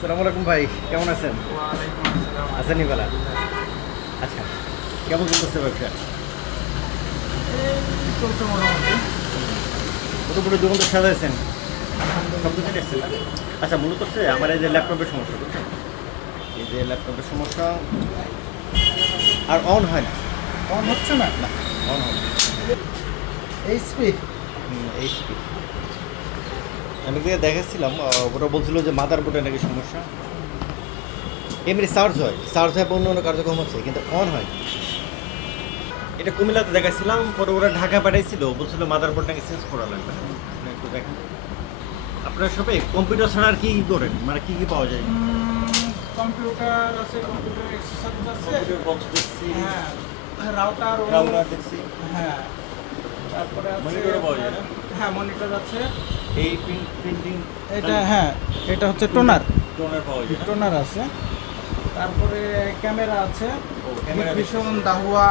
আসসালামু আলাইকুম ভাই, কেমন আছেন? ওয়ালাইকুম আসসালাম। আছেন ইবালা? আচ্ছা, কেমন চলতেছে ব্যবসা? এই চলছে মোটামুটি। মোটামুটি দোকান তো সাজাইছেন, সব কিছু দেখছেন না? আচ্ছা, মূলত হচ্ছে আমার এই যে ল্যাপটপের সমস্যা, বুঝছেন? এই যে ল্যাপটপের সমস্যা আর অন হয় না। অন হচ্ছে না? না, অন হয় না। এইচপি? এইচপি। আমি গিয়ে দেখাচ্ছিলাম, ওরা বলছিল যে মাদার বোর্ডে নাকি সমস্যা। এমনি চার্জ হয় বা অন্য অন্য কার্যক্রম হচ্ছে, কিন্তু অন হয় না। এটা কুমিল্লাতে দেখাচ্ছিলাম, পরে ওরা ঢাকা পাঠাইছিল, বলছিল মাদার বোর্ড নাকি চেঞ্জ করা লাগবে। আপনি একটু দেখেন আপনার সবে কম্পিউটার ছাড়া আর কি কি করেন, মানে কি কি পাওয়া যায়? কম্পিউটার আছে, কম্পিউটার এক্সারসাইজ আছে। কম্পিউটার বক্স দেখছি, হ্যাঁ, রাউটার রাউটার দেখছি, হ্যাঁ, তারপরে আছে মনিটরও পাওয়া যায় না? হ্যাঁ, মনিটর আছে। এই প্রিন্টিং এটা হ্যাঁ, এটা হচ্ছে টোনার টোনার পাওয়া যায় না? টোনার আছে। তারপরে ক্যামেরা আছে, ও, ক্যামেরা ভীষণ দাহুয়া।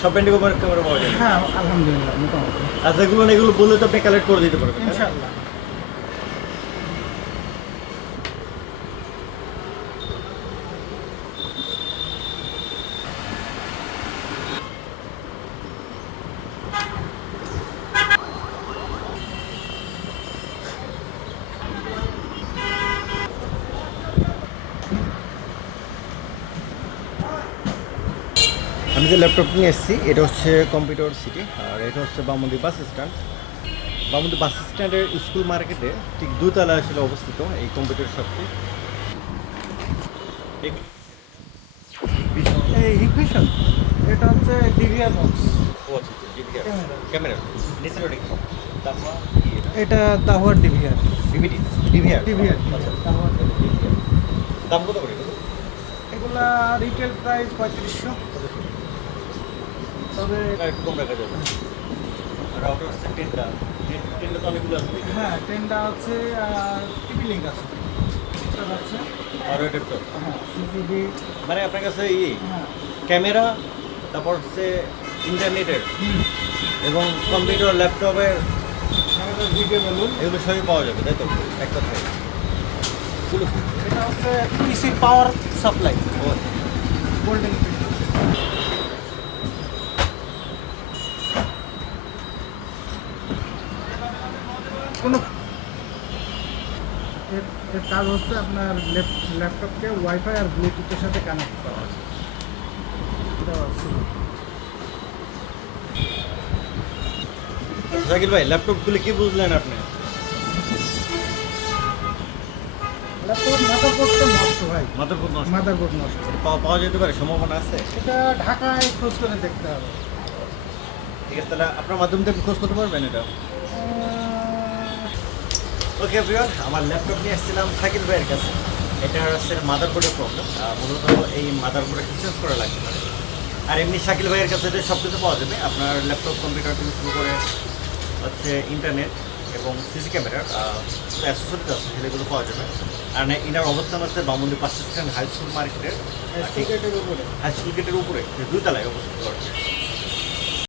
সব ব্র্যান্ডের ক্যামেরা পাওয়া যায় না? হ্যাঁ, আলহামদুলিল্লাহ মোটামুটি আচ্ছা, এগুলো বললে তো আপনি কালেক্ট করে দিতে পারবেন, তাই না? ইনশাআল্লাহ। আমি যে ল্যাপটপ নিয়ে এসেছি এটা হচ্ছে কম্পিউটার সিটি, আর এটা হচ্ছে বামুন্দি বাস স্ট্যান্ড। বামুন্দি বাস স্ট্যান্ডের স্কুল মার্কেটে ঠিক দুতলা আসলে অবস্থিত এই কম্পিউটার শপটি। এই হিকভিশন, এটা হচ্ছে ডিভিআর বক্স। ও আচ্ছা, ক্যামেরা। ক্যামেরা নিচের ওটা কি? তারপর কি এটা? এটা দাহুয়ার ডিভিআর। DVD, DVR. ডিভিআর আচ্ছা, দাহুয়ার DVR দাম কত করে এগুলো? এগুলা রিটেল প্রাইস 3500, তবে আর একটু কম রাখা যাবে। রাউটার হচ্ছে টেনটা, টেনটা তো অনেকগুলো আছে। হ্যাঁ, টেন্ডা আছে আর টিভি লিঙ্ক আছে। এটা আছে আর এটা তো হ্যাঁ, সিসিডি। মানে আপনার কাছে হ্যাঁ, ক্যামেরা, তারপর হচ্ছে ইন্টারনেটের এবং কম্পিউটার ল্যাপটপের আমাদের ভিডিও বলুন। এগুলো সবই পাওয়া যাবে, তাই তো? এক কথায় এটা হচ্ছে পিসি পাওয়ার সাপ্লাই, ও আচ্ছা। গোল্ডেন। কোনো এর কাজ হচ্ছে আপনার ল্যাপটপকে ওয়াইফাই আর ব্লুটুথের সাথে কানেক্ট করা। এটা ছিল। শাকিল ভাই, ল্যাপটপ খুলে কি বুঝলেন আপনি? ল্যাপটপ মাদারবোর্ডটা নষ্ট ভাই, মাদারবোর্ড নষ্ট। মাদারবোর্ড নষ্ট। পাওয়া যেতে পারে, সম্ভাবনা আছে? এটা ঢাকায় খোঁজ করে দেখতে হবে। ঠিক আছে, তাহলে আপনার মাধ্যম থেকে খোঁজ করতে পারবেন এটা। ওকে এভরিওয়ান, আমার ল্যাপটপ নিয়ে এসেছিলাম শাকিল ভাইয়ের কাছে। এটা হচ্ছে মাদারবোর্ডের প্রবলেম, মূলত এই মাদারবোর্ডে চেঞ্জ করা লাগতে পারে। আর এমনি শাকিল ভাইয়ের কাছে সব কিছু পাওয়া যাবে, আপনার ল্যাপটপ কম্পিউটার থেকে শুরু করে হচ্ছে ইন্টারনেট এবং সিসি ক্যামেরার অ্যাক্সেসরিজ আছে, সেগুলো পাওয়া যাবে। আর ইনার অবস্থান হচ্ছে Bamundi bus stand high school মার্কেটের স্কুল গেটের উপরে। হাই স্কুল গেটের উপরে, দুই তলায় অবস্থিত।